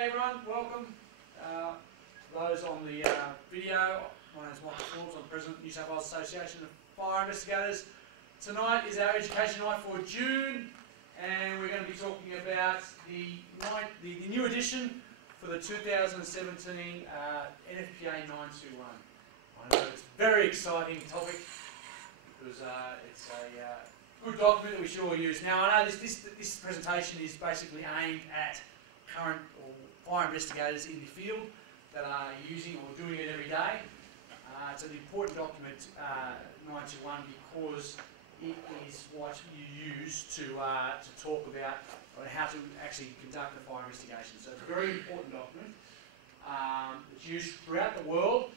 G'day everyone, welcome. Those on the video, my name is Michael Forbes, I'm President of the New South Wales Association of Fire Investigators. Tonight is our education night for June, and we're going to be talking about the new edition for the 2017 NFPA 921. I know it's a very exciting topic because it's a good document that we should all use. Now I know this presentation is basically aimed at current or fire investigators in the field that are using or doing it every day. It's an important document, 921, because it is what you use to talk about how to actually conduct a fire investigation. So it's a very important document. It's used throughout the world,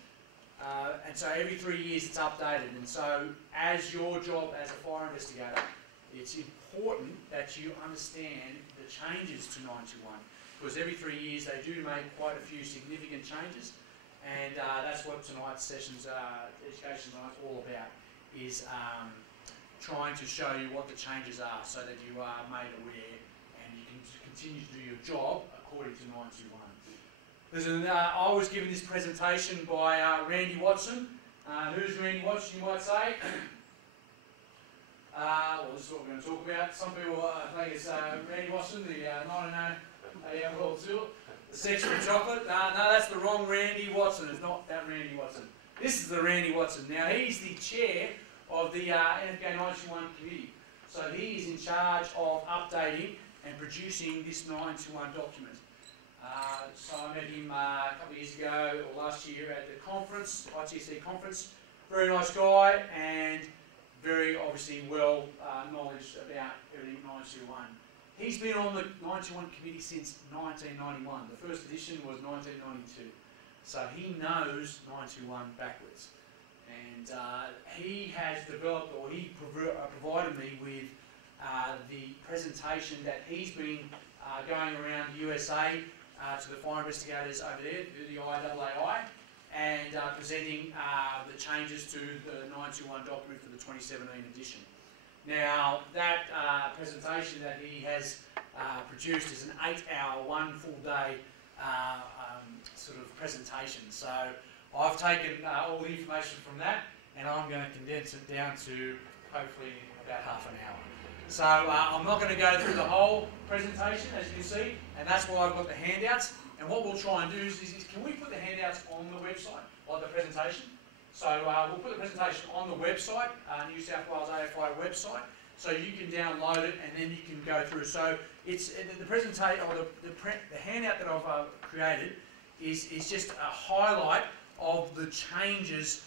and so every 3 years it's updated. And so as your job as a fire investigator, it's important that you understand the changes to 921, because every 3 years they do make quite a few significant changes, and that's what tonight's session's education night's all about, is trying to show you what the changes are so that you are made aware and you can continue to do your job according to 921. I was given this presentation by Randy Watson. Who's Randy Watson, you might say? Well, this is what we're going to talk about. Some people think it's Randy Watson, the 1980 World Tour, the Sex for Chocolate. No, that's the wrong Randy Watson. It's not that Randy Watson. This is the Randy Watson. Now, he's the chair of the NFPA 921 committee. So he is in charge of updating and producing this 921 document. So I met him a couple of years ago, or last year, at the conference, ITC conference. Very nice guy, and very obviously well knowledge about everything 921. He's been on the 921 committee since 1991. The first edition was 1992. So he knows 921 backwards. And he has developed, or he provided me with the presentation that he's been going around the USA to the fire investigators over there, the IAAI, and presenting the changes to the 921 document for the 2017 edition. Now, that presentation that he has produced is an 8-hour, one full day sort of presentation. So I've taken all the information from that, and I'm going to condense it down to hopefully about half an hour. So I'm not going to go through the whole presentation, as you can see, and that's why I've got the handouts. And what we'll try and do is can we put the handouts on the website, like the presentation? So we'll put the presentation on the website, New South Wales AFI website, so you can download it and then you can go through. So it's the presentation, or the handout that I've created is just a highlight of the changes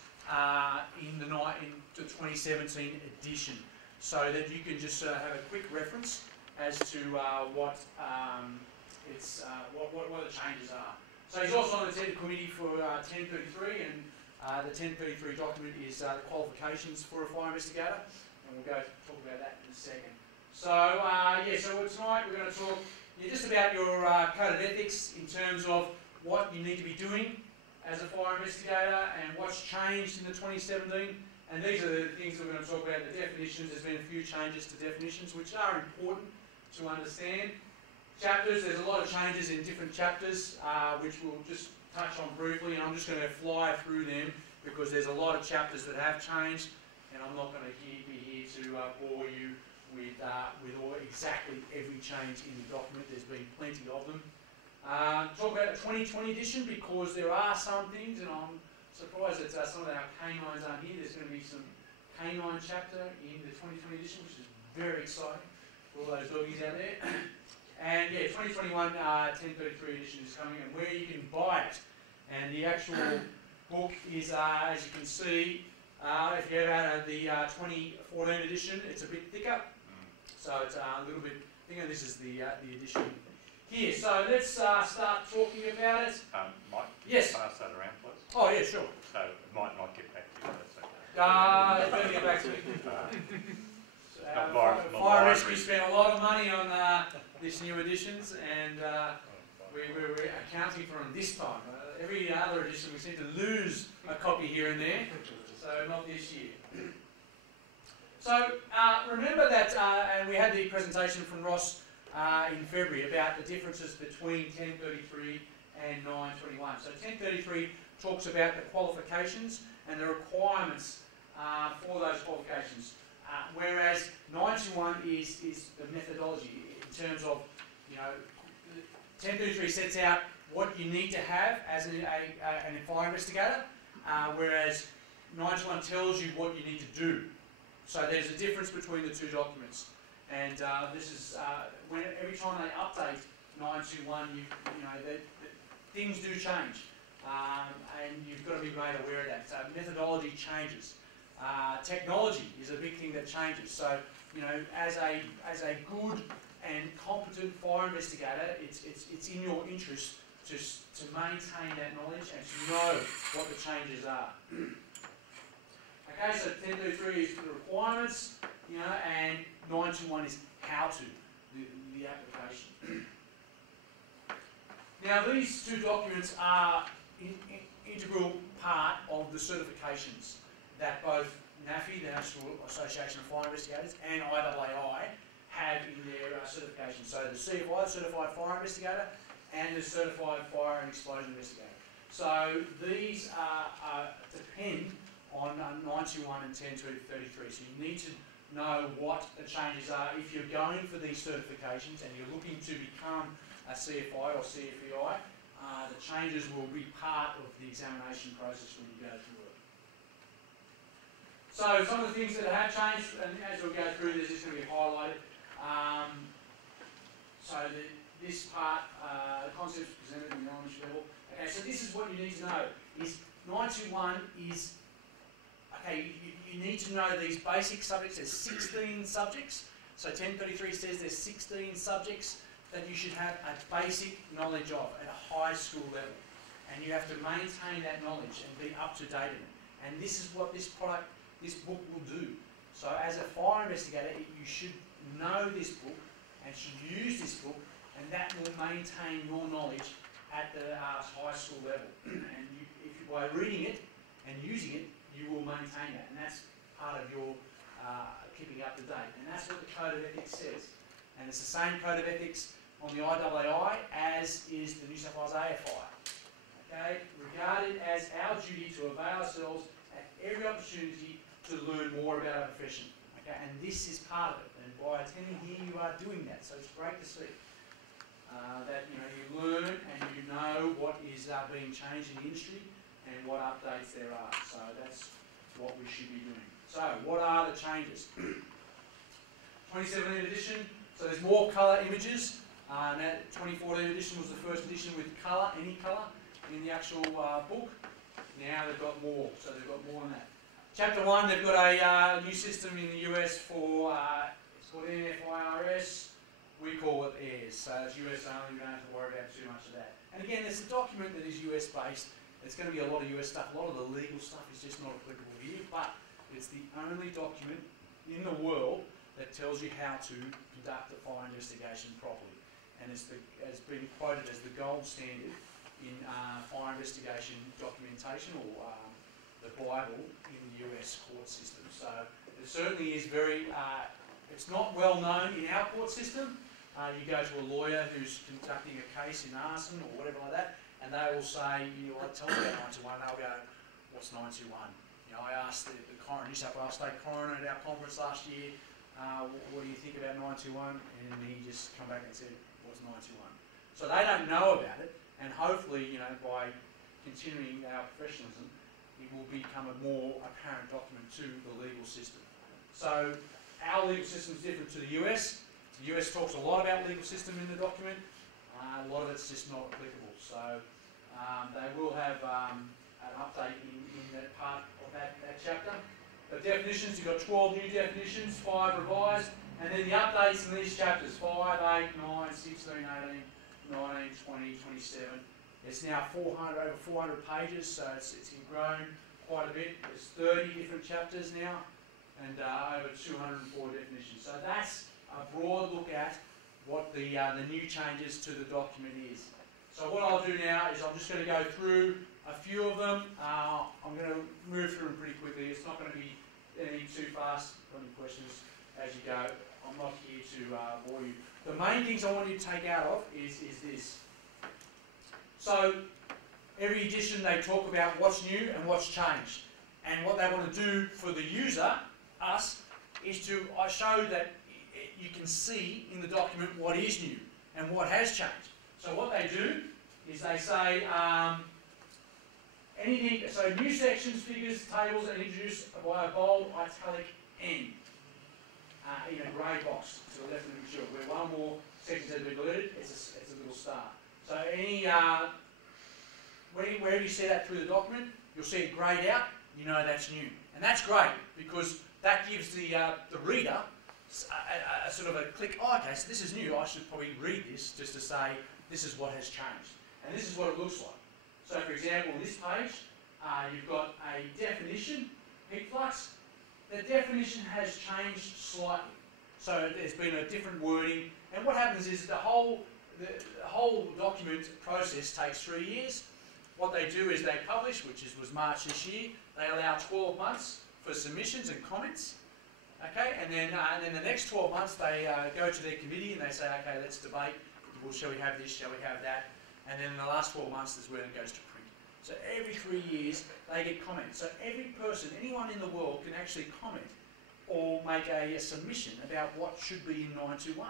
in the 2017 edition, so that you can just have a quick reference as to what the changes are. So he's also on the technical committee for 1033, and the 1033 document is the qualifications for a fire investigator, and we'll go talk about that in a second. So so tonight we're going to talk just about your code of ethics in terms of what you need to be doing as a fire investigator and what's changed in the 2017. And these are the things that we're going to talk about. The definitions, there's been a few changes to definitions which are important to understand. Chapters, there's a lot of changes in different chapters which we'll just touch on briefly, and I'm just going to fly through them because there's a lot of chapters that have changed, and I'm not going to be here to bore you with exactly every change in the document. There's been plenty of them. Talk about the 2020 edition, because there are some things, and I'm surprised that some of our canines aren't here. There's going to be some canine chapter in the 2020 edition, which is very exciting for all those doggies out there. And yeah, 2021 1033 edition is coming, and where you can buy it. And the actual book is, as you can see, if you have the 2014 edition, it's a bit thicker. So it's a little bit thicker. This is the edition here. So let's start talking about it. Mike, yes. Pass that around, please. Oh yeah, sure. So it might not get back to you, that's okay. It's better get back to me. Fire Rescue spent a lot of money on this new editions, and we're accounting for them this time. Every other edition we seem to lose a copy here and there, so not this year. So remember that, and we had the presentation from Ross in February about the differences between 1033 and 921. So 1033 talks about the qualifications and the requirements for those qualifications, whereas 921 is the methodology in terms of, 1033 sets out what you need to have as an fire investigator, whereas 921 tells you what you need to do. So there's a difference between the two documents, and this is when every time they update 921, things do change, and you've got to be made aware of that. So methodology changes. Technology is a big thing that changes. So as a good and competent fire investigator, it's in your interest to maintain that knowledge and to know what the changes are. Okay, so 1033 is the requirements, and 921 is how to, the application. Now these two documents are an integral part of the certifications that both NFPA, the National Association of Fire Investigators, and IAAI have in their certification. So the CFI, the Certified Fire Investigator, and the Certified Fire and Explosion Investigator. So these depend on 921 and 1033. So you need to know what the changes are if you're going for these certifications and you're looking to become a CFI or CFEI. The changes will be part of the examination process when you go through it. So some of the things that have changed, and as we'll go through, this is going to be highlighted. This part, concepts presented at the elementary level. Okay, so this is what you need to know. Is 921 is, okay, you need to know these basic subjects. There's 16 subjects. So 1033 says there's 16 subjects that you should have a basic knowledge of at a high school level. And you have to maintain that knowledge and be up to date in it. And this is what this book will do. So as a fire investigator, you should know this book and should use this book, and that will maintain your knowledge at the high school level. And by reading it and using it, you will maintain that, and that's part of your keeping up to date. And that's what the Code of Ethics says. And it's the same Code of Ethics on the IAAI as is the New South Wales AFI. Okay, regarded as our duty to avail ourselves at every opportunity to learn more about our profession. Okay, and this is part of it. And by attending here, you are doing that. So it's great to see that you learn and you know what is being changed in the industry and what updates there are. So that's what we should be doing. So what are the changes? 2017 edition. So there's more colour images. And that 2014 edition was the first edition with colour, any colour, in the actual book. Now they've got more, so they've got more than that. Chapter 1, they've got a new system in the US for, it's called NFWA RFS. We call it AIRS, so it's US only, we don't have to worry about too much of that. And again, there's a document that is US based. There's going to be a lot of US stuff. A lot of the legal stuff is just not applicable here, but it's the only document in the world that tells you how to conduct a fire investigation properly. And it's been quoted as the gold standard in fire investigation documentation, or the Bible in the US court system. So it certainly is very, it's not well known in our court system. You go to a lawyer who's conducting a case in Arson or whatever like that, and they will say, tell me about 921, they'll go, what's 921? I asked the coroner, New South Wales State Coroner at our conference last year, what do you think about 921? And he just come back and said, what's 921? So they don't know about it, and hopefully, by continuing our professionalism, it will become a more apparent document to the legal system. So our legal system is different to the US. The US talks a lot about legal system in the document. A lot of it's just not applicable. So they will have an update in that part of that chapter. The definitions, you've got 12 new definitions, 5 revised, and then the updates in these chapters, 5, 8, 9, 16, 18, 19, 20, 27. It's now over 400 pages, so it's grown quite a bit. There's 30 different chapters now, and over 204 definitions. So that's a broad look at what the new changes to the document is. So what I'll do now is I'm just going to go through a few of them. I'm going to move through them pretty quickly. It's not going to be anything too fast. Got any questions as you go? I'm not here to bore you. The main things I want you to take out of is this. So every edition they talk about what's new and what's changed. And what they want to do for the user, us, is to show that you can see in the document what is new and what has changed. So what they do is they say anything, so new sections, figures, tables are introduced by a bold italic N in a grey box to the left of the material. Where one more sections has been deleted, it's a little star. So any wherever you see that through the document, you'll see it greyed out. You know that's new, and that's great because that gives the reader a sort of a click. Oh, okay, so this is new. I should probably read this just to say this is what has changed, and this is what it looks like. So, for example, on this page, you've got a definition, heat flux. The definition has changed slightly, so there's been a different wording. And what happens is the whole document process takes 3 years. What they do is they publish, which was March this year. They allow 12 months for submissions and comments. Okay, and then the next 12 months they go to their committee and they say, okay, let's debate. Well, shall we have this? Shall we have that? And then in the last 12 months is when it goes to print. So every 3 years they get comments. So every person, anyone in the world can actually comment or make a submission about what should be in 921.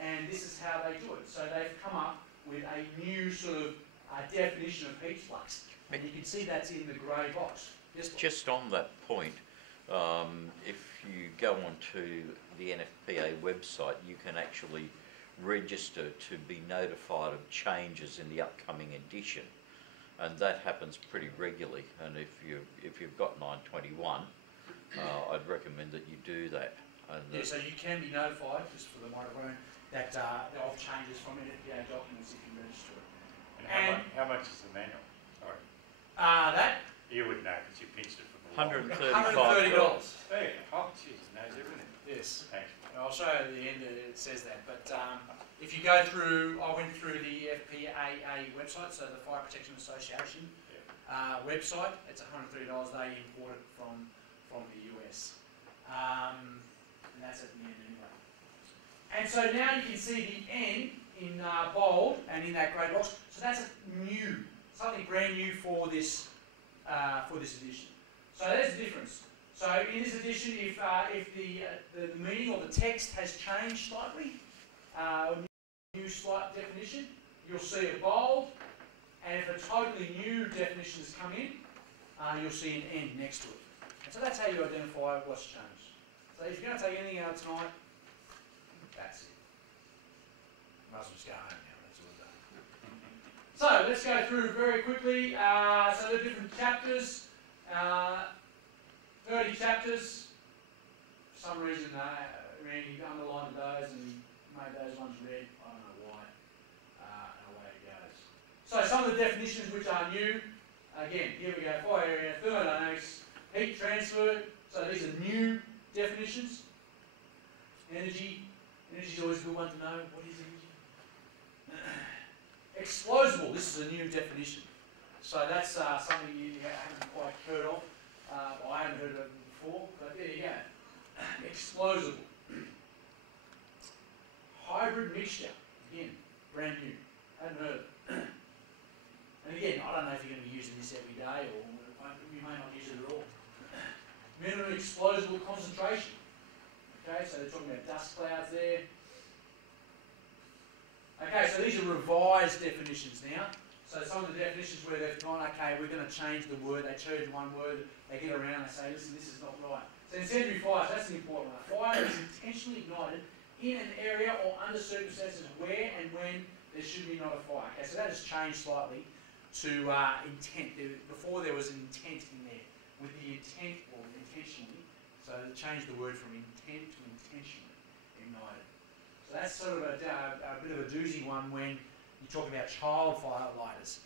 And this is how they do it. So they've come up with a new sort of definition of heat flux. And you can see that's in the grey box. Yes, just on that point, if you go onto the NFPA website, you can actually register to be notified of changes in the upcoming edition, and that happens pretty regularly. And if you've got 921, I'd recommend that you do that. And yeah, so you can be notified, just for the microphone, that of changes from NFPA documents if you register it. And how much is the manual? Sorry. That? You would know because you pinched it from the $135. Hey, oh, jeez, it knows everything. Yes. Thanks. I'll show you at the end it says that. But if you go through, I went through the FPAA website, so the Fire Protection Association website. It's $130. They import it from the US. And that's at the end anyway. And so now you can see the N in bold and in that grey box. So that's new, something brand new for this edition. So there's the difference. So in this edition, if the meaning or the text has changed slightly, new slight definition, you'll see a bold, and if a totally new definition has come in, you'll see an N next to it. And so that's how you identify what's changed. So if you're going to take anything out tonight, that's it. Might as well just go home now, that's all done. So let's go through very quickly. So the different chapters, 30 chapters. For some reason, Randy underlined those and made those ones red. I don't know why. And away it goes. So some of the definitions which are new. Again, here we go. Fire area, thermodynamics, heat transfer. So these are new definitions. Energy. Energy is always a good one to know. What is energy? Explosible. This is a new definition. So that's something you haven't quite heard of. I haven't heard of it before, but there you go. Explosible. Hybrid mixture. Again, brand new. Hadn't heard of it. And again, I don't know if you're going to be using this every day, or you may not use it at all. Minimum explosible concentration. Okay, so they're talking about dust clouds there. Okay, so these are revised definitions now. So some of the definitions where they've gone, okay, we're going to change the word, they change one word, they get around, they say, listen, this is not right. So incendiary fires, that's an important one. A fire is intentionally ignited in an area or under circumstances where and when there should be not a fire. Okay, so that has changed slightly to intent. Before there was an intent in there, with the intent or intentionally. So they changed the word from intent to intentionally ignited. So that's sort of a bit of a doozy one when you're talking about child firelighters.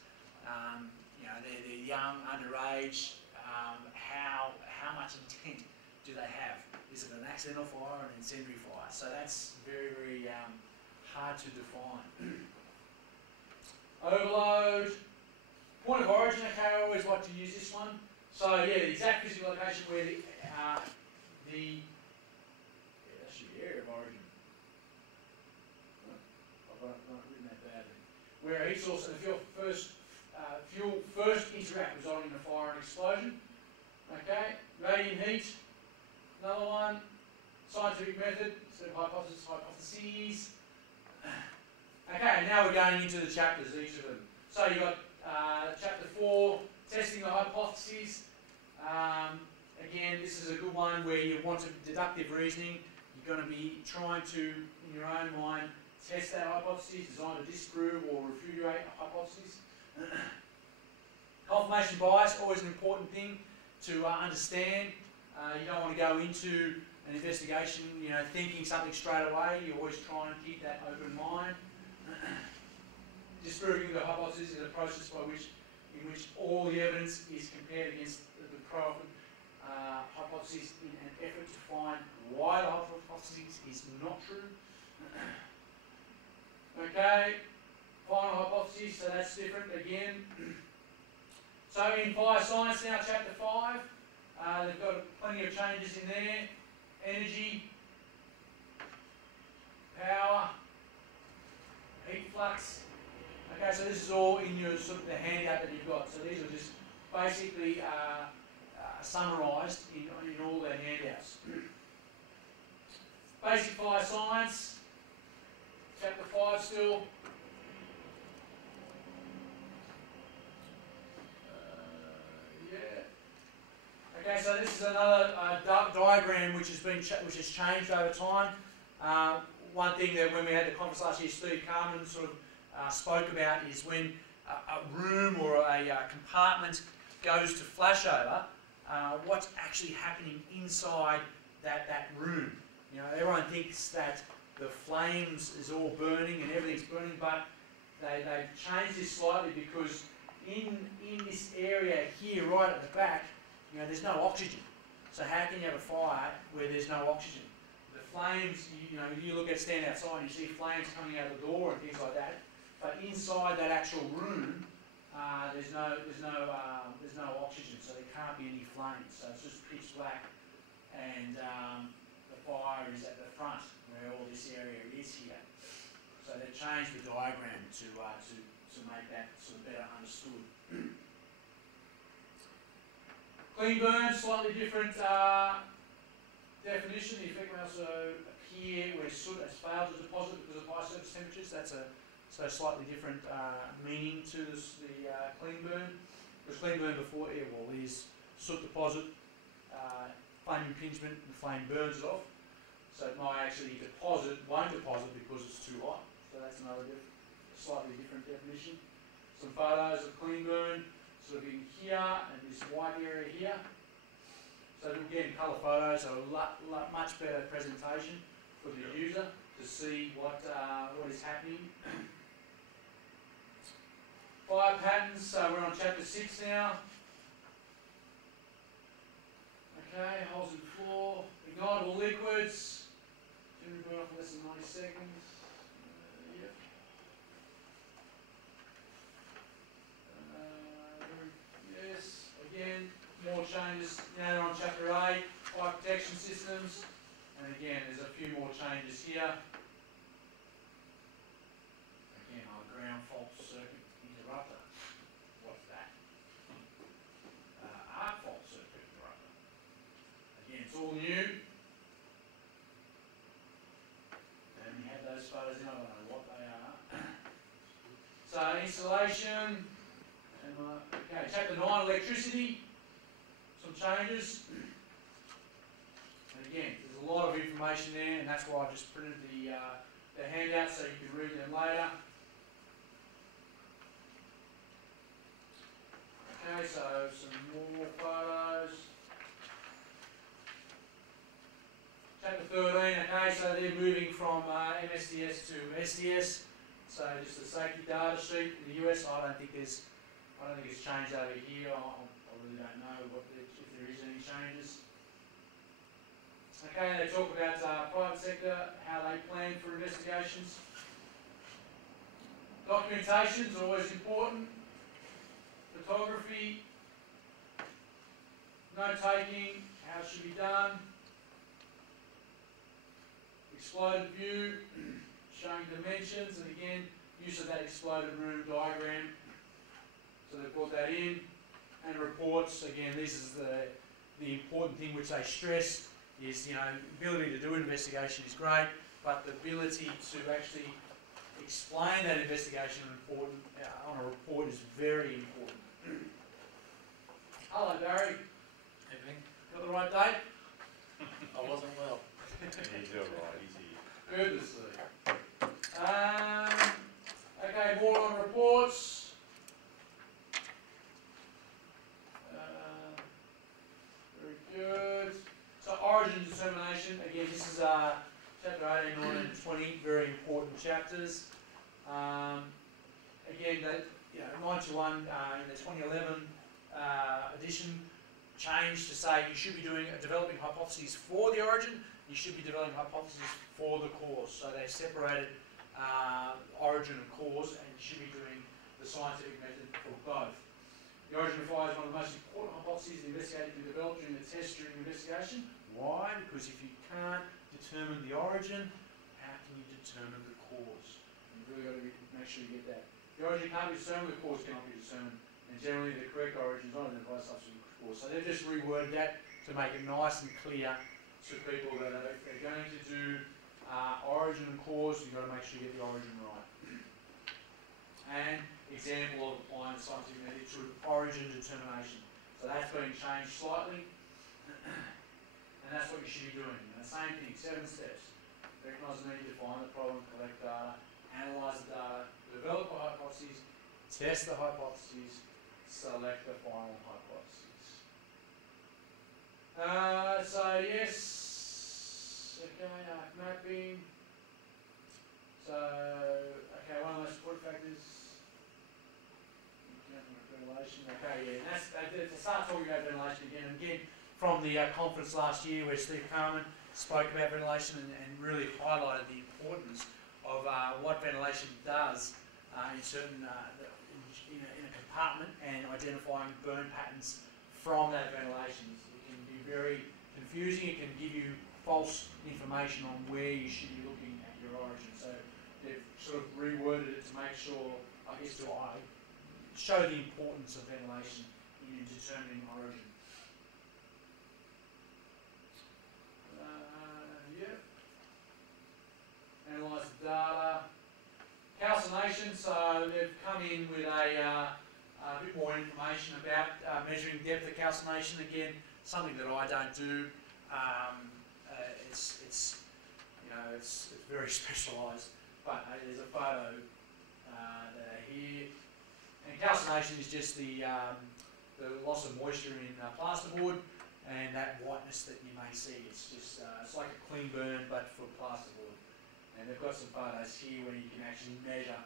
You know, they're young, underage. How much intent do they have? Is it an accidental fire or an incendiary fire? So that's very, very hard to define. Overload. Point of origin, okay, I always like to use this one. So yeah, the exact physical location where that should be area of origin. got it written that badly. Where a heat source and fuel first interact, resulting in a fire and explosion. Okay, radiant heat, another one. Scientific method, so hypotheses. Okay, now we're going into the chapters, each of them. So you've got chapter 4, testing the hypotheses. Again, this is a good one where you want deductive reasoning. You're going to be trying to, in your own mind, test that hypothesis, design to disprove or refutate a hypothesis. Confirmation bias, always an important thing to understand. You don't want to go into an investigation, thinking something straight away. You always try and keep that open mind. Disproving the hypothesis is a process in which all the evidence is compared against the pro hypothesis in an effort to find why the hypothesis is not true. Okay, final hypothesis, so that's different again. So in fire science now, chapter 5, they've got plenty of changes in there. Energy, power, heat flux. Okay, so this is all in your the handout that you've got. So these are just basically summarised in all their handouts. Basic fire science, chapter 5 still. Okay, so this is another diagram which has changed over time. One thing that when we had the conference last year, Steve Carman sort of spoke about is when a room or a compartment goes to flashover, what's actually happening inside that room. Everyone thinks that the flames is all burning and everything's burning, but they've changed this slightly because in this area here, right at the back, there's no oxygen. So how can you have a fire where there's no oxygen? The flames, you look at stand outside and you see flames coming out of the door and things like that. But inside that actual room, there's no oxygen, so there can't be any flames. So it's just pitch black, and the fire is at the front where all this area is here. So they've changed the diagram to make that sort of better understood. Clean burn, slightly different definition. The effect may also appear where soot has failed to deposit because of high surface temperatures. That's a slightly different meaning to the clean burn. Because clean burn before air wall is soot deposit, flame impingement, and the flame burns it off. So it might actually won't deposit because it's too hot. So that's another slightly different definition. Some photos of clean burn. Sort of in here and this white area here. So again, colour photos are a much better presentation for the user to see what is happening. Fire patterns, so we're on chapter 6 now. Okay, holes in the floor, ignitable liquids, generally burn off in less than 90 seconds. Yep. Yes, again, more changes. Now they're on chapter 8, fire protection systems. And again, there's a few more changes here. Again, our ground fault circuit interrupter. What's that? Arc fault circuit interrupter. Again, it's all new. And we have those photos in, I don't know what they are. So, installation. Okay, chapter 9, electricity, some changes. And again, there's a lot of information there, and that's why I just printed the handout so you can read them later. Okay, so some more photos. Chapter 13, okay, so they're moving from MSDS to SDS. So just a safety data sheet in the US. I don't think it's changed over here. I really don't know if there is any changes. Okay, they talk about private sector, how they plan for investigations. Documentation is always important. Photography, note-taking, how it should be done. Exploded view, showing dimensions, and again, use of that exploded room diagram. So they've brought that in. And reports, again, this is the important thing which they stress is, you know, ability to do an investigation is great, but the ability to actually explain that investigation on a report is very important. Hello, Barry. Evening. Got the right date? I wasn't well. He's all right, he's here. Good to see. Okay, more on reports. Very good. So origin determination, again, this is chapter 18, 19 and 20, very important chapters. Again, that, you know, 921 in the 2011 edition changed to say you should be doing developing hypotheses for the origin, you should be developing hypotheses for the cause. So they separated origin and cause, and you should be doing the scientific method for both. The origin of fire is one of the most important hypotheses the investigator can develop during the test during the investigation. Why? Because if you can't determine the origin, how can you determine the cause? You've really got to make sure you get that. The origin can't be determined, the cause cannot be determined, and generally the correct origin is not identified as substitute cause. So they've just reworded that to make it nice and clear to people that if they're going to do origin and cause, you've got to make sure you get the origin right. And example of applying the scientific method to origin determination. So that's being changed slightly, and that's what you should be doing. And the same thing, 7 steps. Recognise the need, define the problem, collect data, analyse the data, develop a hypothesis, test the hypothesis, select the final hypothesis. So yes, okay, mapping. So, okay, one of the most important factors, ventilation. Okay, yeah, and that's, to start talking about ventilation again, and again, from the conference last year where Steve Carman spoke about ventilation and really highlighted the importance of what ventilation does in certain, in a compartment, and identifying burn patterns from that ventilation. It can be very confusing, it can give you false information on where you should be looking at your origin. So they've sort of reworded it to make sure, I guess, to show the importance of ventilation in determining origin. Analyse the data. Calcination, so they've come in with a bit more information about measuring depth of calcination. Again, something that I don't do. It's very specialised, but there's a photo here. And calcination is just the loss of moisture in plasterboard, and that whiteness that you may see. It's just it's like a clean burn, but for plasterboard. And they've got some photos here where you can actually measure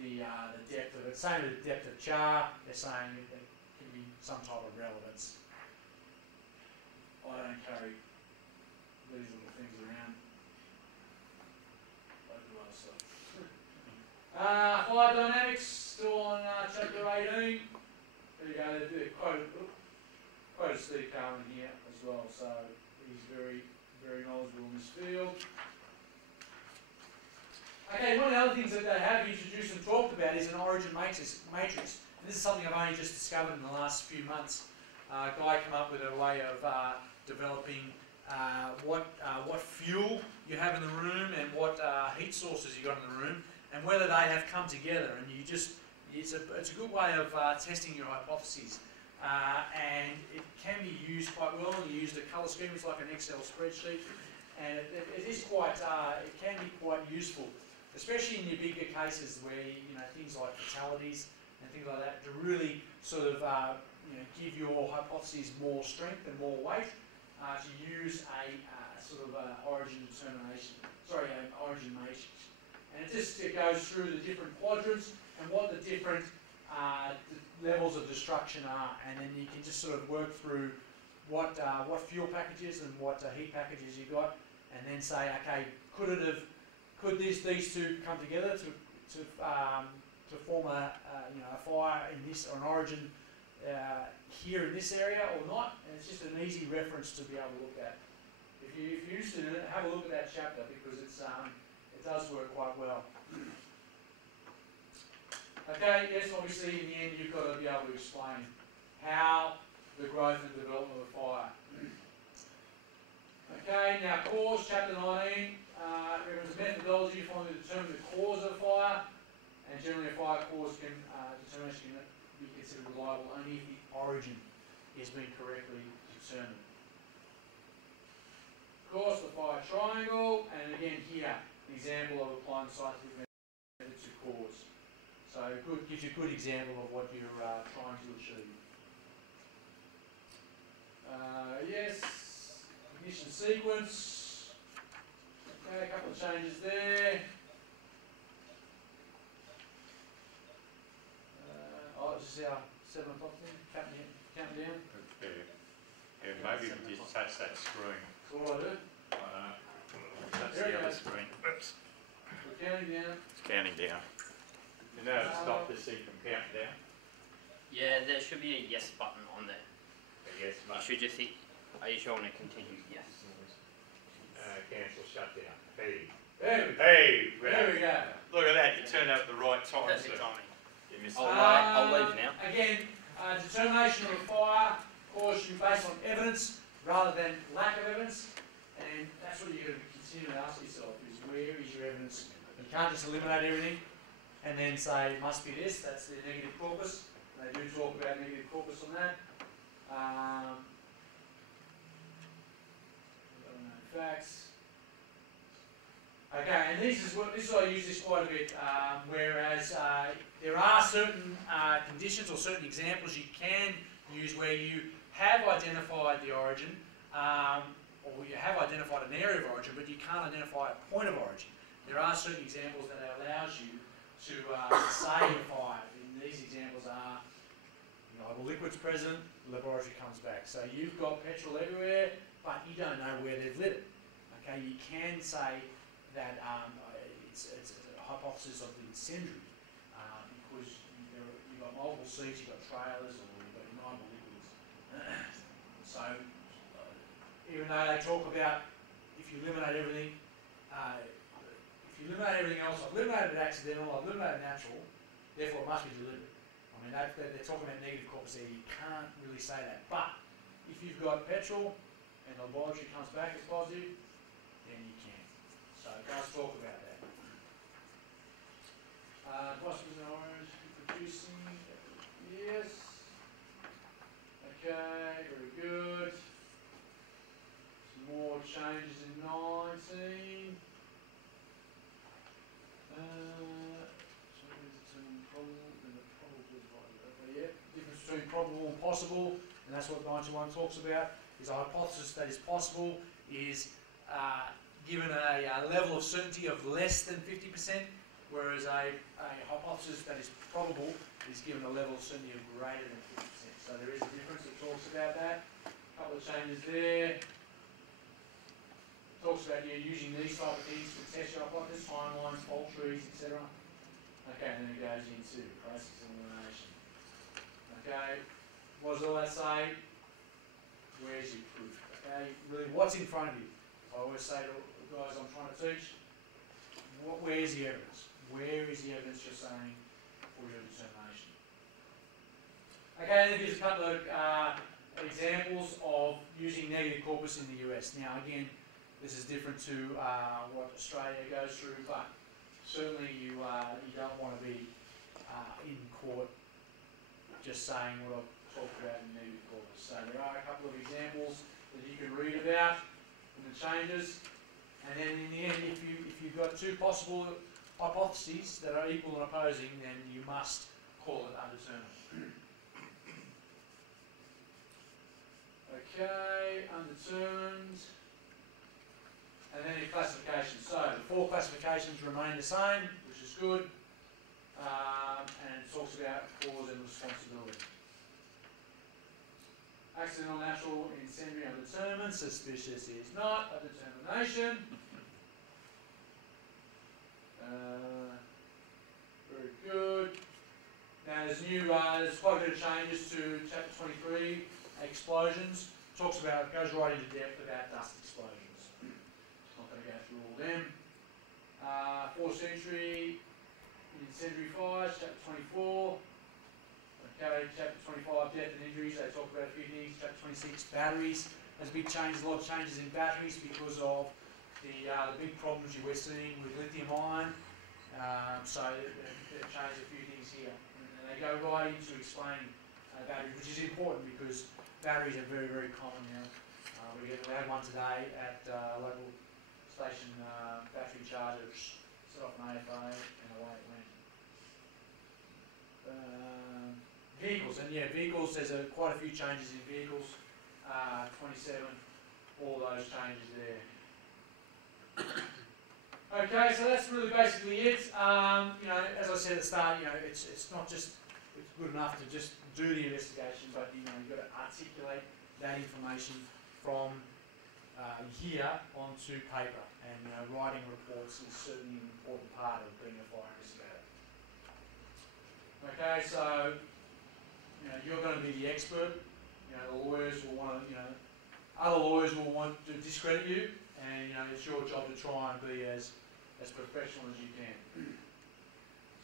the depth of it. Same with the depth of char. They're saying it can be some type of relevance. I don't carry these little things around. I do other stuff. Fire dynamics, still on chapter 18. There you go, they've quoted Steve Carman here as well, so he's very, very knowledgeable in this field. Okay, one of the other things that they have introduced and talked about is an origin matrix. And this is something I've only just discovered in the last few months. A guy came up with a way of developing what fuel you have in the room and what heat sources you got in the room, and whether they have come together. And you just, it's a good way of testing your hypotheses. And it can be used quite well. You use a colour scheme, it's like an Excel spreadsheet, and it is quite, it can be quite useful, especially in your bigger cases where things like fatalities and things like that, to really sort of give your hypotheses more strength and more weight, to use a sort of origin determination, an origin matrix. And it goes through the different quadrants and what the different levels of destruction are, and then you can just sort of work through what fuel packages and what heat packages you got, and then say, okay, could these two come together to form a fire in this, or an origin here in this area or not? And it's just an easy reference to be able to look at. If you're interested in it, have a look at that chapter, because it does work quite well. Okay, yes, obviously in the end you've got to be able to explain how the growth and development of a fire. Okay, now cause, chapter 19, reference methodology to determine the cause of a fire, and generally a fire cause determination can be considered reliable only if the origin is being correctly determined. Of course, the fire triangle, and again here, an example of applying scientific method to cause. So it gives you a good example of what you're trying to achieve. Yes, ignition sequence. Okay, a couple of changes there. This is our 7 o'clock thing, counting down. Okay. Yeah, maybe if you just touch that screen. That's all I do. Touch There the it other goes. screen. Oops. We're counting down. It's counting down. You know how to stop this thing from counting down? Yeah, there should be a yes button on there. Yes, You mate. should just hit, are you sure want to continue? Yes. Cancel shutdown. Hey. There we go. Hey. There we go. Look at that. You turned out at the right time, Perfect sir. timing. You missed I'll leave now. Again, determination of a fire cause you based on evidence rather than lack of evidence, and that's what you're going to continue to ask yourself: is where is your evidence? You can't just eliminate everything and then say it must be this. That's the negative corpus. They do talk about negative corpus on that. Facts. Okay, and this is I use this quite a bit. Whereas there are certain conditions or certain examples you can use where you have identified the origin, or you have identified an area of origin, but you can't identify a point of origin. There are certain examples that allows you to save a fire. And these examples are, well, liquid's present, laboratory comes back. So you've got petrol everywhere, but you don't know where they've lit it. Okay, you can say that it's a hypothesis of the incendiary because you've got multiple seats, you've got trailers, or you've got ignitable liquids. So even though they talk about if you eliminate everything, else, I've eliminated accidental, I've eliminated natural, therefore it must be deliberate. I mean, they're talking about negative corpus there. You can't really say that. But if you've got petrol and the laboratory comes back as positive, then you can. So it does talk about that. Phosphorus and orange producing, yes. Okay, very good. Some more changes in 19. Difference between probable and possible, and that's what 91 talks about, is a hypothesis that is possible is given a level of certainty of less than 50%, whereas a hypothesis that is probable is given a level of certainty of greater than 50%. So there is a difference that talks about that. A couple of changes there. Talks about using these type of things to test your hypothesis, timelines, fault trees, etc. Okay, and then it goes into process elimination. Okay, what does all that say? Where's your proof? Okay, really, what's in front of you? I always say to the guys I'm trying to teach, where's the evidence? Where is the evidence you're saying for your determination? Okay, and then here's a couple of examples of using negative corpus in the US. Now again, this is different to what Australia goes through, but certainly you don't want to be in court just saying what I've talked about in negative corpus. So there are a couple of examples that you can read about in the changes, and then in the end, if you've got two possible hypotheses that are equal and opposing, then you must call it undetermined. Okay, undetermined. And then your classification. So the 4 classifications remain the same, which is good, and it talks about cause and responsibility. Accidental, natural, incendiary, undetermined. Suspicious is not a determination. Very good. Now there's quite a bit of changes to chapter 23, explosions. Talks about, goes right into depth about dust explosions. Not going to go through all them. century, incendiary fires, chapter 24. Okay, chapter 25, death and injuries, they talk about a few things. Chapter 26, batteries. There's big changes, a lot of changes in batteries because of the big problems you were seeing with lithium ion. So they've changed a few things here. And they go right into explaining batteries, which is important because batteries are very, very common now. We had one today at local station battery chargers, set off an AFA and away it went. Vehicles, and yeah, vehicles, there's quite a few changes in vehicles. 27, all those changes there. Okay, so that's really basically it. You know, as I said at the start, you know, it's not just it's good enough to just do the investigation, but you know, you've got to articulate that information from here onto paper, and you know, writing reports is certainly an important part of being a fire investigator. Okay, so you know, you're going to be the expert. You know, the lawyers will want to, you know, other lawyers will want to discredit you, and you know, it's your job to try and be as professional as you can.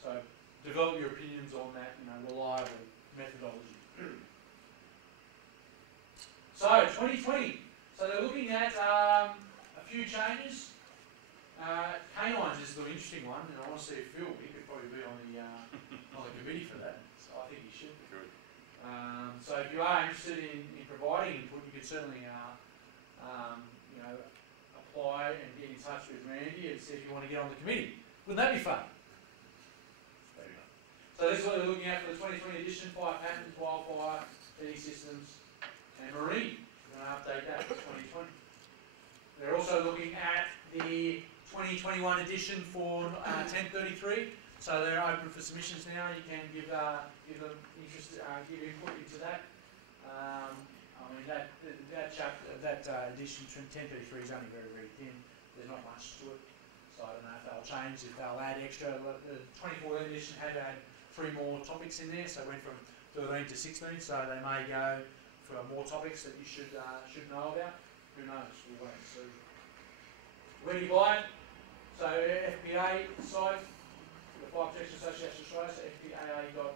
So develop your opinions on that, you know, reliable methodology. So 2020. So they're looking at a few changes. Canines is the interesting one, and I want to see if Phil, he could probably be on the committee for that. So I think he should. So if you are interested in providing input, you can certainly you know, apply and get in touch with Randy and see if you want to get on the committee. Wouldn't that be fun? So this is what they're looking at for the 2020 edition: fire patterns, wildfire, heating systems, and marine. We're going to update that for 2020. They're also looking at the 2021 edition for 1033. So they're open for submissions now. You can give them interest, give input into that. I mean that edition 1033 is only very, very thin. There's not much to it. So I don't know if they'll change, if they'll add extra. The 2014 edition had to add 3 more topics in there, so it went from 13 to 16. So they may go for more topics that you should know about. Who knows? We'll wait and see. Where do you buy it? So NFPA site. The Fire Protection Association Australia, so fpaa.net.au,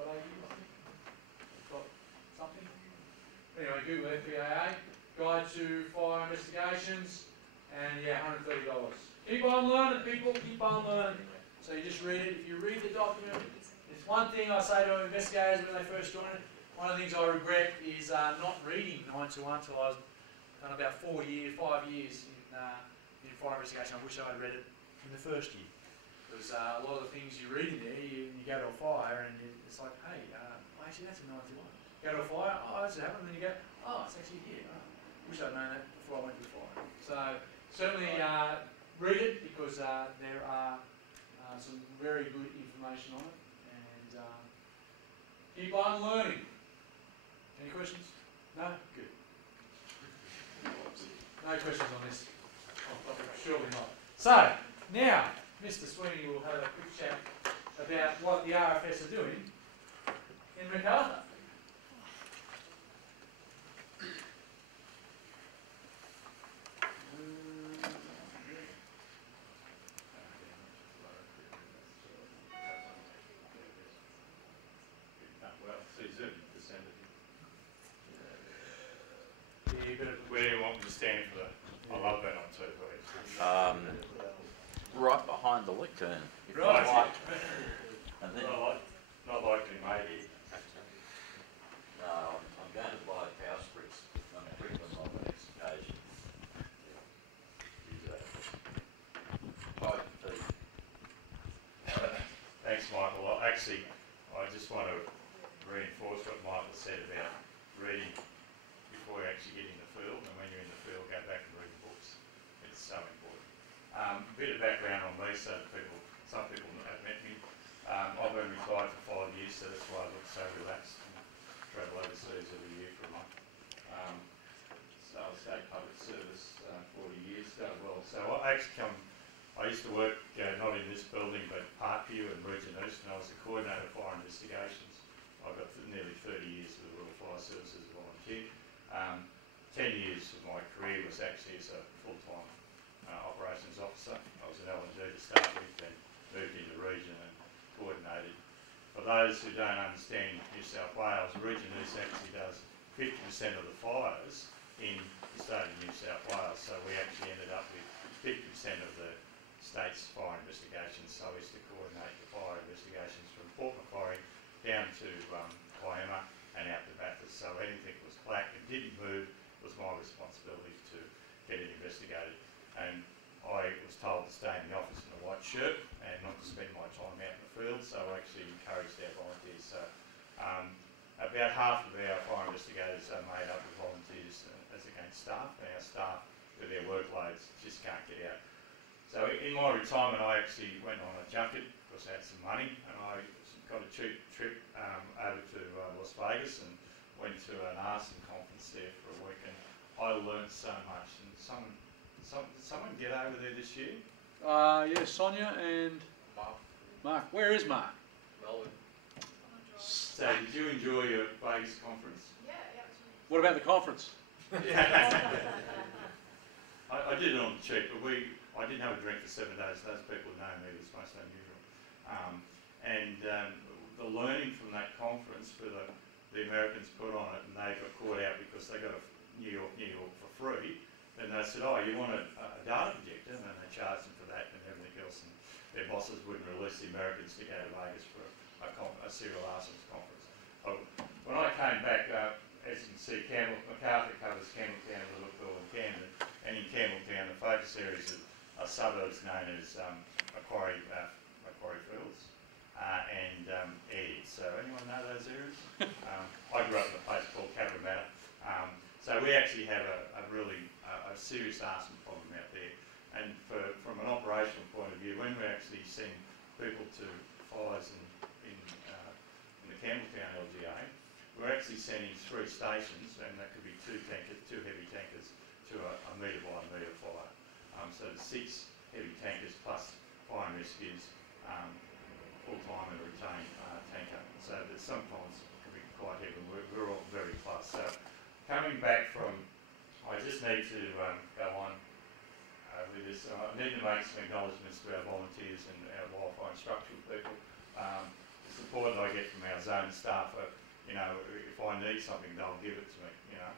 I think. Got something. Anyway, Google FPAA, Guide to Fire Investigations, and yeah, $130. Keep on learning, people, keep on learning. So you just read it. If you read the document, there's one thing I say to investigators when they first join it. One of the things I regret is not reading 921 until I was done about 5 years in fire investigation. I wish I had read it in the first year. Because a lot of the things you read in there, you go to a fire and it's like, hey, actually that's a 91. Go to a fire, oh, that's happened, and then you go, oh, it's actually here. Oh, wish I'd known that before I went to the fire. So certainly read it, because there are some very good information on it, and keep on learning. Any questions? No? Good. No questions on this topic, surely not. So, now, Mr. Sweeney will have a quick chat about what the RFS are doing in Macarthur. Where do you want me to stand for that? I love that on TV. Right behind the lectern. Right. And then, Not likely, maybe. I'm going to buy cow spreads. I'm bringing them on the next occasion. Thanks, Michael. Actually, I just want to reinforce what Michael said about reading before you actually get in the field, and when you're in the field, go back and read the books. It's so important. A bit of background on me, so some people have met me. I've been retired for 5 years, so that's why I look so relaxed and travel overseas every year for a month. So I stayed public service 40 years, done well. So I used to work not in this building, but Parkview and Region East, and I was the coordinator of fire investigations. I've got nearly 30 years with the Royal Fire Service as a volunteer. 10 years of my career was actually as a full-time operations officer. I those who don't understand New South Wales, Region East actually does 50% of the fires in the state of New South Wales. So we actually ended up with 50% of the state's fire investigations. So we used to coordinate the fire investigations from Port Macquarie down to Kiama and out to Bathurst. So anything that was black and didn't move was my responsibility to get it investigated. And I was told to stay in the office in a white shirt and not to spend my time out in the field, so I actually encouraged our volunteers. So about half of our fire investigators are made up of volunteers as against staff, and our staff with their workloads just can't get out. So in my retirement I actually went on a junket because I had some money, and I got a cheap trip over to Las Vegas and went to an Arson conference there for a week, and I learned so much. And did someone get over there this year? Yeah, Sonia and Mark. Where is Mark? Melbourne. So did you enjoy your Vegas conference? Yeah, it was really What about the conference? I did it on the cheap, but I didn't have a drink for 7 days. Those people know me, it was most unusual. The learning from that conference for the Americans put on it, and they got caught out because they got a New York for free. Then they said, oh, you want a data projector? And then they charged them for that and everything else. And their bosses wouldn't release the Americans to go to Vegas for a serial arsons conference. When I came back, as you can see, Macarthur covers Campbelltown, Liverpool and Camden. And in Campbelltown, the focus areas are suburbs known as Macquarie Fields and Ed. So anyone know those areas? I grew up in a place called Cabramatta. So we actually have a really serious arson problem out there. And from an operational point of view, when we're actually sending people to fires in the Campbelltown LGA, we're actually sending 3 stations, and that could be 2 heavy tankers to a metre by metre fire. So there's 6 heavy tankers plus fire and rescues, full-time and retained tanker. So that sometimes it can be quite heavy. We're all very close. So coming back from, I just need to go on with this. I need to make some acknowledgements to our volunteers and our wildfire instructional people. The support that I get from our zone staff, you know, if I need something, they'll give it to me, you know,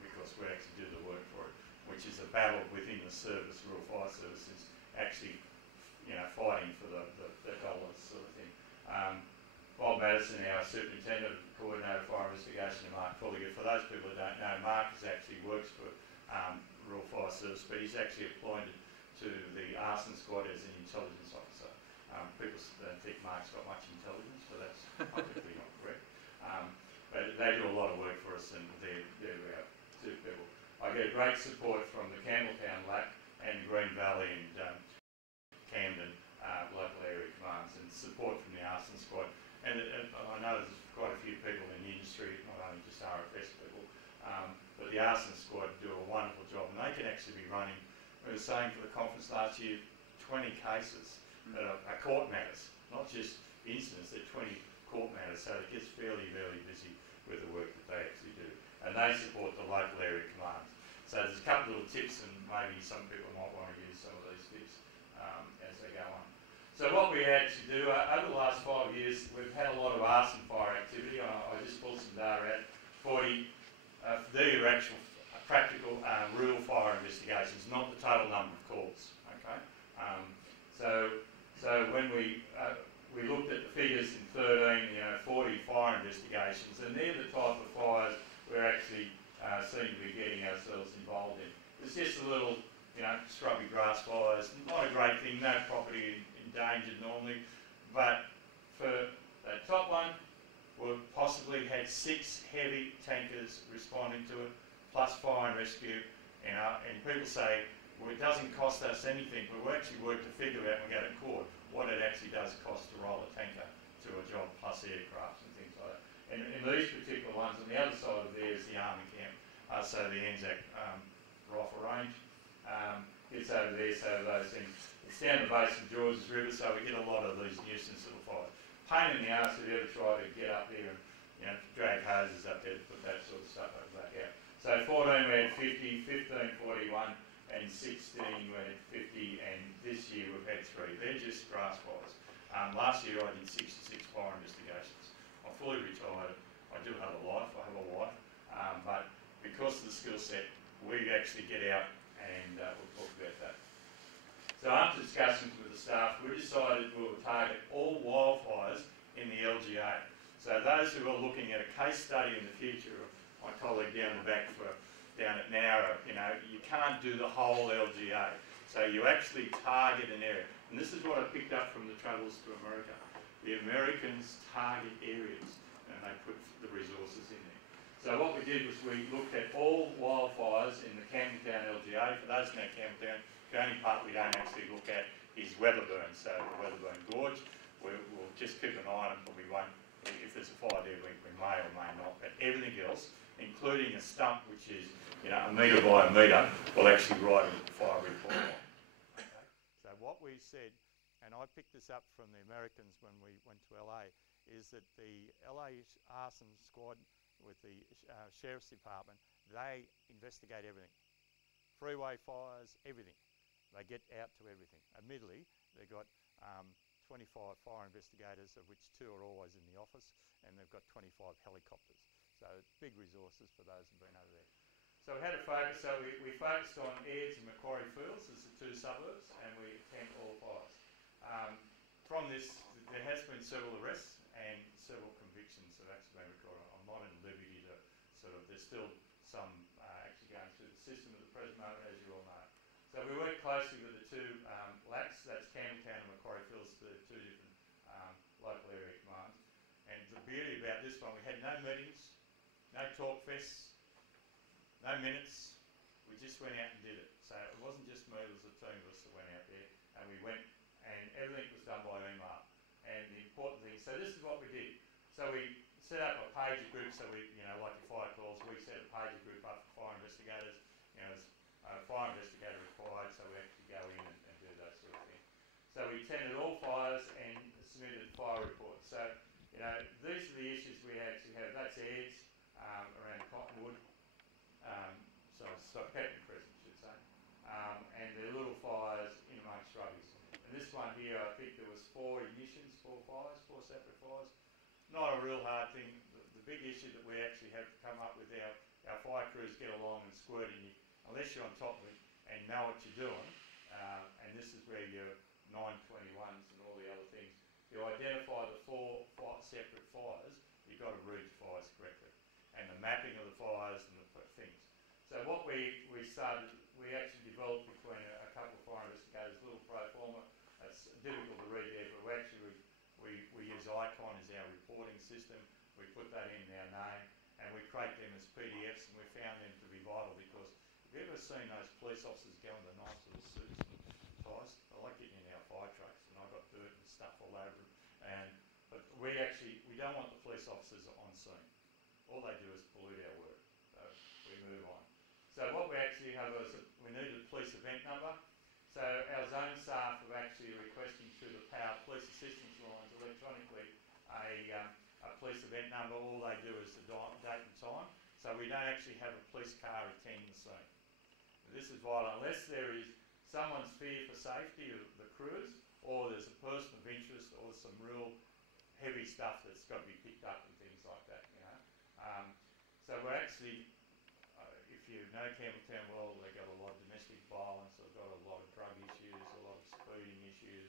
because we actually do the work for it, which is a battle within the service, Rural Fire Services, actually, you know, fighting for the dollars sort of thing. Bob Madison, our Superintendent, Coordinator of Fire Investigation, and Mark Fulliger. For those people that don't know, Mark actually works for Rural Fire Service, but he's actually appointed to the Arson Squad as an intelligence officer. People don't think Mark's got much intelligence, but that's obviously not correct. But they do a lot of work for us, and they're our 2 people. I get great support from the Campbelltown LAC and Green Valley and Camden local area commands, and support from the Arson Squad. And I know there's quite a few people in the industry, not only just RFS people, but the Arson Squad do a wonderful job, and they can actually be running, we were saying for the conference last year, 20 cases that are court matters, not just incidents, they're 20 court matters, so it gets fairly busy with the work that they actually do. And they support the local area commands. So there's a couple of little tips, and maybe some people might want to use some of these tips as they go on. So what we actually do, over the last 5 years, we've had a lot of arson fire activity. I just pulled some data out. 40, these are actual practical real fire investigations, not the total number of calls. Okay. So when we looked at the figures in 13, you know, 40 fire investigations, and they're the type of fires we're actually seem to be getting ourselves involved in. It's just a little, you know, scrubby grass fires, not a great thing, no property endangered normally, but for that top one, we've possibly had 6 heavy tankers responding to it, plus fire and rescue, you know, and people say, well, it doesn't cost us anything, but we actually work to figure out when we go to court what it actually does cost to roll a tanker to a job, plus aircraft and things like that. And in these particular ones, on the other side of there is the Army camp, so the Anzac rifle range gets over there, so those things. It's down the base of Georges River, so we get a lot of these nuisance little fires. Pain in the arse if you ever try to get up there and, you know, drag hoses up there to put that sort of stuff back out. So 14 we had 50, 15 41, and 16 we had 50, and this year we've had 3. They're just grass fires. Last year I did 66 fire investigations. fully retired. I do have a life, I have a wife, but because of the skill set, we actually get out and we'll talk about that. So after discussions with the staff, we decided we would target all wildfires in the LGA. So those who are looking at a case study in the future, my colleague down the back down at Nowra, you know, you can't do the whole LGA. So you actually target an area. And this is what I picked up from the travels to America. The Americans target areas and they put the resources in there. So what we did was we looked at all wildfires in the Campbelltown LGA. For those who know Campbelltown, the only part we don't actually look at is Weatherburn. So the Weatherburn Gorge, we'll just keep an eye on it, but we won't. If there's a fire there, we may or may not. But everything else, including a stump which is, you know, a metre by a metre, will actually write a fire report on. Okay? So what we said, and I picked this up from the Americans when we went to LA, is that the LA Arson squad with the Sheriff's Department, they investigate everything. Freeway fires, everything. They get out to everything. Admittedly, they've got 25 fire investigators, of which 2 are always in the office, and they've got 25 helicopters. So big resources for those who've been over there. So we had a focus, so we focused on Ayers and Macquarie Fields as the 2 suburbs, and we attempt all fires. From this, there has been several arrests and several convictions that have actually been recorded. I'm not in liberty to sort of, there's still some actually going through the system at the present moment, as you all know. So we work closely with the 2 LACs, that's Campbelltown and Macquarie Fields, the 2 different local area commands. And the beauty about this one, we had no meetings, no talk fests, no minutes, we just went out and did it. So it wasn't just me, it was a team of us that went out there, and we went, and everything was done by email. And the important thing, so this is what we did. So we set up a pager group, so we, you know, like your fire calls, we set a pager group up for fire investigators. You know, there's a fire investigator required, so we actually go in and do those sort of things. So we attended all fires and submitted fire reports. So, you know, these are the issues we actually have. That's Ayers around Cottonwood, so Peckham Crescent, I should say, and the little fires in amongst shrubbies. And this one here, I think there was 4 ignitions, 4 fires, 4 separate fires. Not a real hard thing. The big issue that we actually have to come up with, our fire crews get along and squirt in you, unless you're on top of it and know what you're doing, and this is where your 921s and all the other things, you identify the 4 separate fires, you've got to read the fires correctly, and the mapping of the fires and the things. So what we started, we actually developed between a couple of fire investigators, a little pro forma. It's difficult to read there, but we use Icon as our reporting system. We put that in our name, and we create them as PDFs, and we found them to be vital because have you ever seen those police officers go in the nice little suits and ties? I like getting in our fire trucks, and I've got dirt and stuff all over them. But we don't want the police officers on scene. All they do is pollute our work. So we move on. So what we actually have is we need a police event number. So our zone staff are actually requesting through the Power Police Assistance lines electronically a police event number. All they do is the date and time. So we don't actually have a police car attending the scene. This is vital unless there is someone's fear for safety of the crews, or there's a person of interest, or some real heavy stuff that's got to be picked up and things like that, you know. So we're actually, if you know Campbelltown well, they've got a lot of domestic violence, they've got a lot of drug issues, a lot of speeding issues,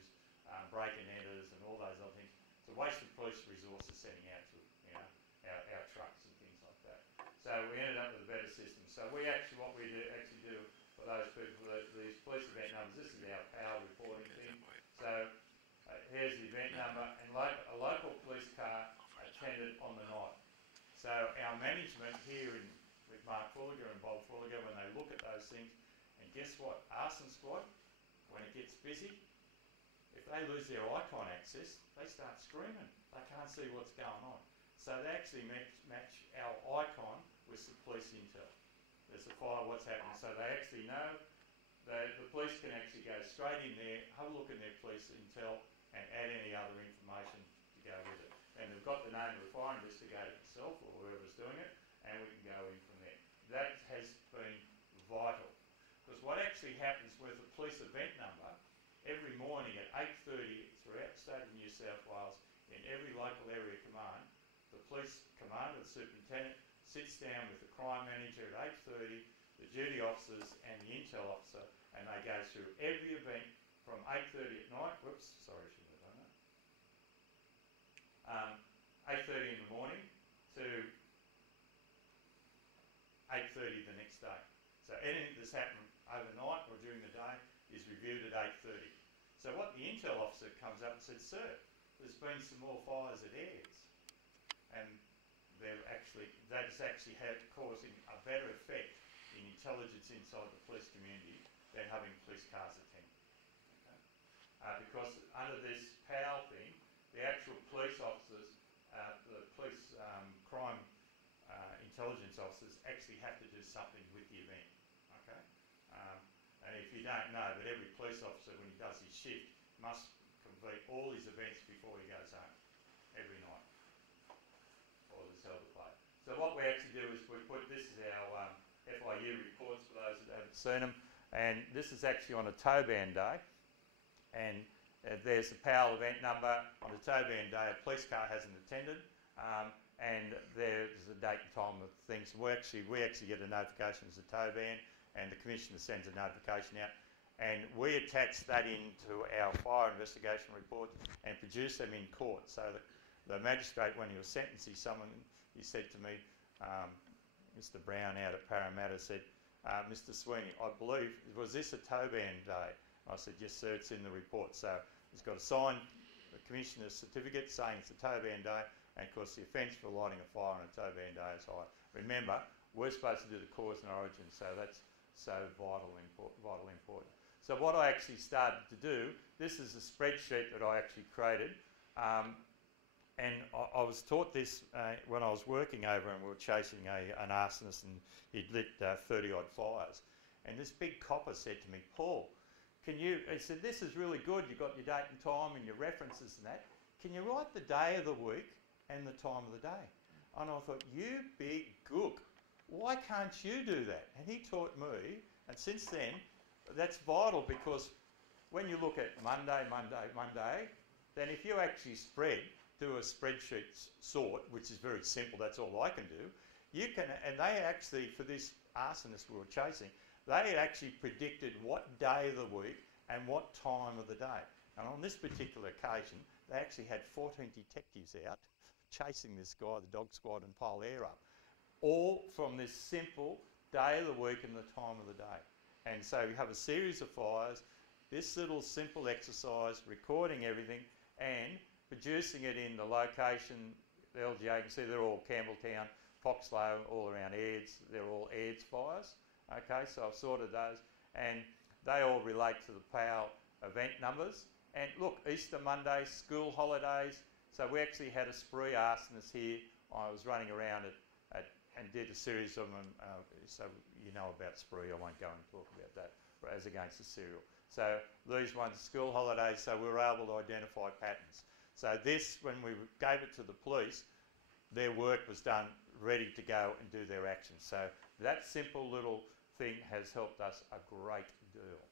break and enters and all those other things. It's a waste of police resources sending out to, you know, our trucks and things like that. So we ended up with a better system. So we actually, what we do for those people, these police event numbers, this is our power reporting thing. So here's the event number, and a local police car attended on the night. So our management here with Mark Fulliger and Bob Fulliger, when they look at those things, and guess what? Arson squad, when it gets busy, if they lose their Icon access, they start screaming. They can't see what's going on. So they actually match our Icon with the police intel. There's a fire, what's happening. So they actually know, the police can actually go straight in there, have a look in their police intel, and add any other information to go with it. And they've got the name of the fire investigator itself, or whoever's doing it, and we can go in from there. That has been vital. Because what actually happens with the police event number, every morning at 8:30 throughout the state of New South Wales, in every local area command, the police commander, the superintendent, sits down with the crime manager at 8:30, the duty officers and the intel officer, and they go through every event from 8:30 at night. Whoops, sorry, I shouldn't have done that. 8:30 in the morning to 8:30 the next day. So anything that's happened overnight or during the day is reviewed at 8:30. So what the intel officer comes up and said, sir, there's been some more fires at Ayers, and that is actually causing a better effect in intelligence inside the police community than having police cars attend. Okay? Because under this POW thing, the actual police officers, the police crime intelligence officers actually have to do something with the event. Okay? And if you don't know, but every police officer, when he does his shift, must complete all his events before he goes home, every night, or the cell to play. So what we actually do is we put, this is our FIU reports for those that haven't seen them, and this is actually on a tow ban day, and there's the POW event number. On the tow ban day, a police car hasn't attended, and there's a date and time of things. We actually get a notification as a tow ban, and the Commissioner sends a notification out, and we attach that into our fire investigation reports and produce them in court. So that the magistrate, when he was sentencing someone, he said to me, Mr Brown out at Parramatta said, Mr Sweeney, I believe, was this a tow ban day? I said, yes sir, it's in the report. So he's got a signed Commissioner's certificate saying it's a tow ban day, and of course the offence for lighting a fire on a tow ban day is high. Remember, we're supposed to do the cause and origin, so that's so vitally important. So what I actually started to do, this is a spreadsheet that I actually created, and I was taught this when I was working over and we were chasing an arsonist, and he'd lit 30 odd fires. And this big copper said to me, Paul, he said, this is really good, you've got your date and time and your references and that. Can you write the day of the week and the time of the day? And I thought, you big gook, why can't you do that? And he taught me, and since then, that's vital, because when you look at Monday, then if you actually do a spreadsheet sort, which is very simple, that's all I can do, you can, and they actually, for this arsonist we were chasing, they had actually predicted what day of the week and what time of the day. And on this particular occasion, they actually had 14 detectives out chasing this guy, the dog squad, and pole air up, all from this simple day of the week and the time of the day. And so you have a series of fires, this little simple exercise, recording everything and producing it in the location, the LGA, you can see they're all Campbelltown, Foxlow, all around Ayers, they're all Ayers fires. Okay, so I've sorted those, and they all relate to the POW event numbers. And look, Easter Monday, school holidays, so we actually had a spree arsonist here. I was running around and did a series of them, so you know about spree, I won't go and talk about that, as against the serial. So these ones, school holidays, so we were able to identify patterns. So this, when we gave it to the police, their work was done, ready to go and do their actions. So that simple little thing has helped us a great deal,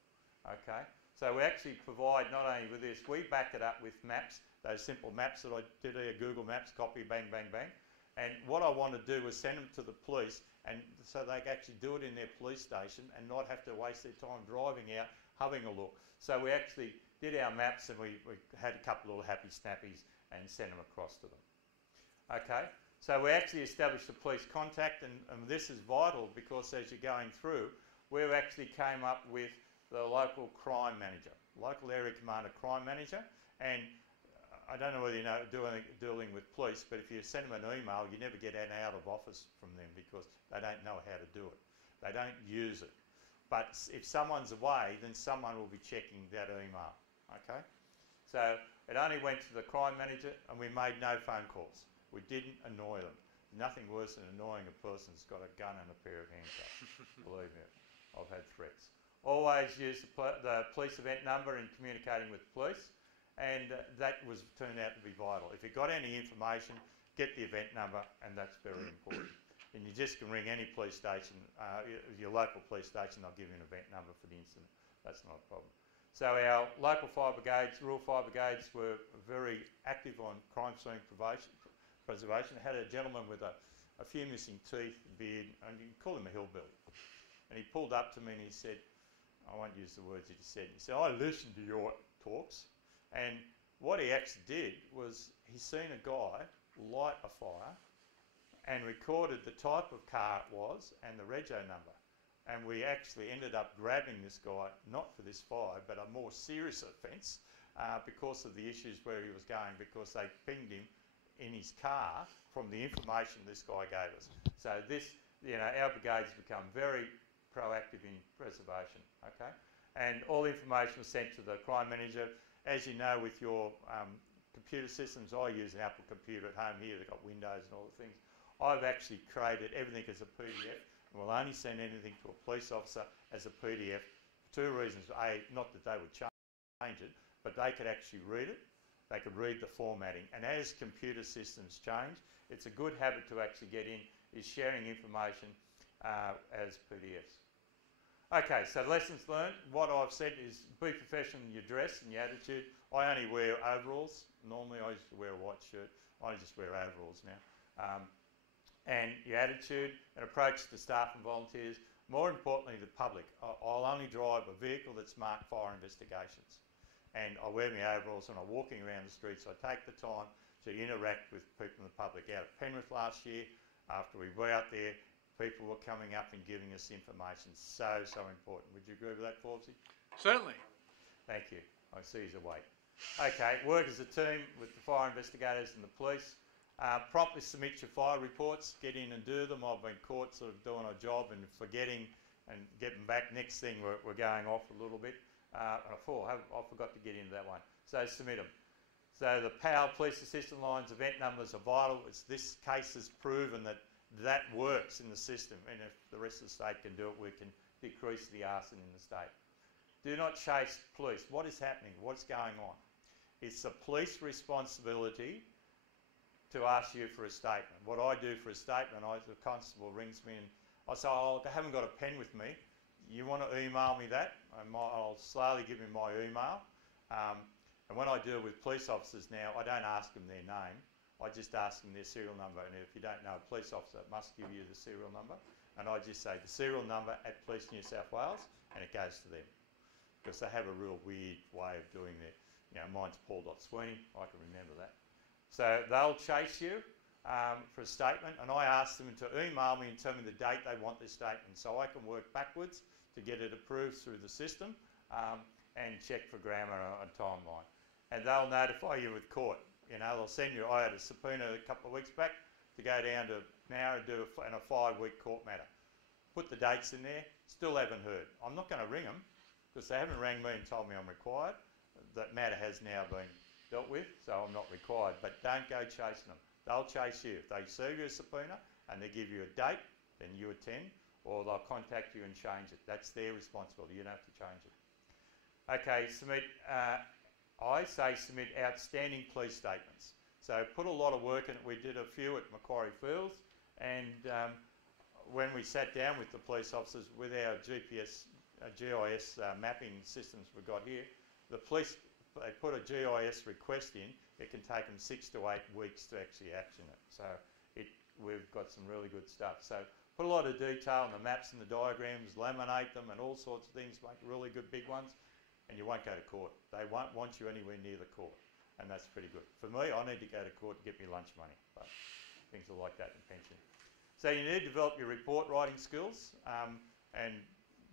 okay? So we actually provide not only with this, we back it up with maps, those simple maps that I did here, Google Maps, copy, bang, bang, bang. And what I want to do is send them to the police, and so they can actually do it in their police station and not have to waste their time driving out, having a look. So we actually did our maps, and we had a couple of little happy snappies and sent them across to them. Okay, so we actually established a police contact, and this is vital because as you're going through, we actually came up with the local crime manager, local area commander crime manager, and I don't know whether you know dealing with police, but if you send them an email, you never get an out of office from them because they don't know how to do it. They don't use it. But if someone's away, then someone will be checking that email, okay? So it only went to the crime manager, and we made no phone calls. We didn't annoy them. Nothing worse than annoying a person who's got a gun and a pair of handcuffs. Believe me, I've had threats. Always use the police event number in communicating with police, and that turned out to be vital. If you've got any information, get the event number, and that's very important. And you just can ring any police station, your local police station, they'll give you an event number for the incident. That's not a problem. So our local fire brigades, rural fire brigades, were very active on crime scene preservation, had a gentleman with a few missing teeth, beard, and you can call him a hillbilly. And he pulled up to me and he said, I won't use the words he just said, he said, I listened to your talks, and what he actually did was he seen a guy light a fire and recorded the type of car it was and the rego number. And we actually ended up grabbing this guy, not for this fire, but a more serious offence because of the issues where he was going, because they pinged him in his car from the information this guy gave us. So this, our brigade's become very proactive in preservation, okay? And all the information was sent to the crime manager. As you know, with your computer systems, I use an Apple computer at home here, they've got Windows and all the things. I've actually created everything as a PDF, and will only send anything to a police officer as a PDF for two reasons. A, not that they would change it, but they could actually read it. They could read the formatting. And as computer systems change, it's a good habit to actually get in, is sharing information as PDFs. Okay, so lessons learned. What I've said is be professional in your dress and your attitude. I only wear overalls. Normally I used to wear a white shirt. I just wear overalls now. And your attitude and approach to staff and volunteers. More importantly, the public. I'll only drive a vehicle that's marked fire investigations. And I wear my overalls and I'm walking around the streets. I take the time to interact with people in the public. Out at Penrith last year, after we were out there, people were coming up and giving us information. So, so important. Would you agree with that, Forbesy? Certainly. Thank you. I see he's awake. Okay, work as a team with the fire investigators and the police. Promptly submit your fire reports, get in and do them. I've been caught sort of doing a job and forgetting and getting back. Next thing, we're going off a little bit. And I forgot to get into that one. So submit them. So the PAL, police assistant lines, event numbers are vital. This case has proven that that works in the system, and if the rest of the state can do it, we can decrease the arson in the state. Do not chase police. What is happening? What's going on? It's the police responsibility to ask you for a statement. What I do for a statement, the constable rings me and I say, oh, I haven't got a pen with me. You want to email me that? I'll slowly give him my email. And when I deal with police officers now, I don't ask them their name. I just ask them their serial number. And if you don't know a police officer, it must give you the serial number. And I just say the serial number at Police New South Wales, and it goes to them. Because they have a real weird way of doing that. Mine's Paul Sweeney. I can remember that. So they'll chase you for a statement, and I ask them to email me and tell me the date they want this statement, so I can work backwards to get it approved through the system and check for grammar and timeline. And they'll notify you with court. They'll send you. I had a subpoena a couple of weeks back to go down to now and do a 5-week court matter. Put the dates in there. Still haven't heard. I'm not going to ring them because they haven't rang me and told me I'm required. That matter has now been dealt with, so I'm not required. But don't go chasing them. They'll chase you. If they serve you a subpoena and they give you a date, then you attend, or they'll contact you and change it. That's their responsibility. You don't have to change it. Okay, submit. I say submit outstanding police statements. So put a lot of work in it. We did a few at Macquarie Fields, and when we sat down with the police officers with our GIS mapping systems we've got here, the police, they put a GIS request in. It can take them 6 to 8 weeks to actually action it. So we've got some really good stuff. So put a lot of detail in the maps and the diagrams, laminate them and all sorts of things, make really good big ones, and you won't go to court. They won't want you anywhere near the court, and that's pretty good. For me, I need to go to court to get me lunch money, but things are like that in pension. So you need to develop your report writing skills, and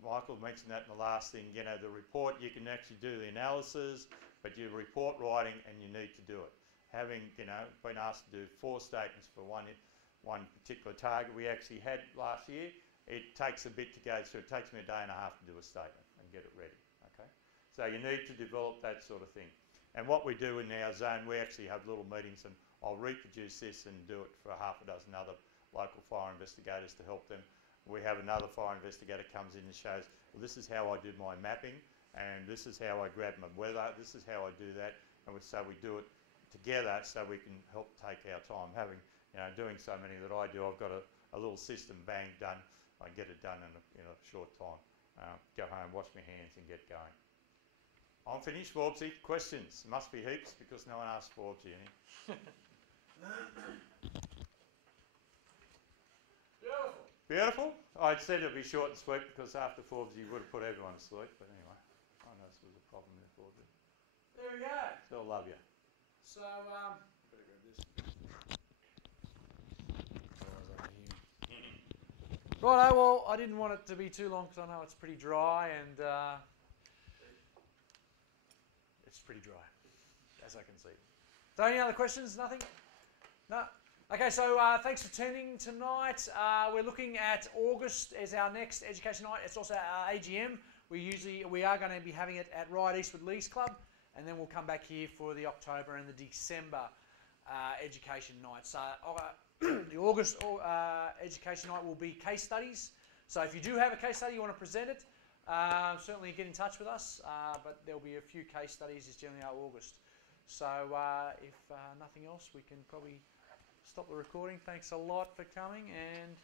Michael mentioned that in the last thing. The report, you can actually do the analysis, but your report writing, and you need to do it. Having, been asked to do 4 statements for one particular target we actually had last year, it takes a bit to go through. It takes me a day and a half to do a statement and get it ready, okay? So you need to develop that sort of thing. And what we do in our zone, we actually have little meetings, and I'll reproduce this and do it for half a dozen other local fire investigators to help them. We have another fire investigator comes in and shows, well, this is how I do my mapping, and this is how I grab my weather, this is how I do that, and so we do it together so we can help take our time. Having, doing so many that I do, I've got a little system, bang, done. I get it done in a short time. Go home, wash my hands and get going. I'm finished, Forbesy. Questions? Must be heaps because no one asked Forbesy any. Beautiful. Beautiful. I said it'd be short and sweet because after Forbes you would have put everyone to sleep, but anyway, I know this was a problem there, Forbes. There we go. Still love you. So, Better grab this. righto, well, I didn't want it to be too long because I know it's pretty dry and it's pretty dry, as I can see. So, any other questions? Nothing? No? Okay, so thanks for attending tonight. We're looking at August as our next education night. It's also our AGM. We are going to be having it at Ryde Eastwood Leagues Club, and then we'll come back here for the October and the December education night. So the August education night will be case studies. So if you do have a case study, you want to present it, certainly get in touch with us. But there'll be a few case studies. It's generally our August. So if nothing else, we can probably stop the recording. Thanks a lot for coming, and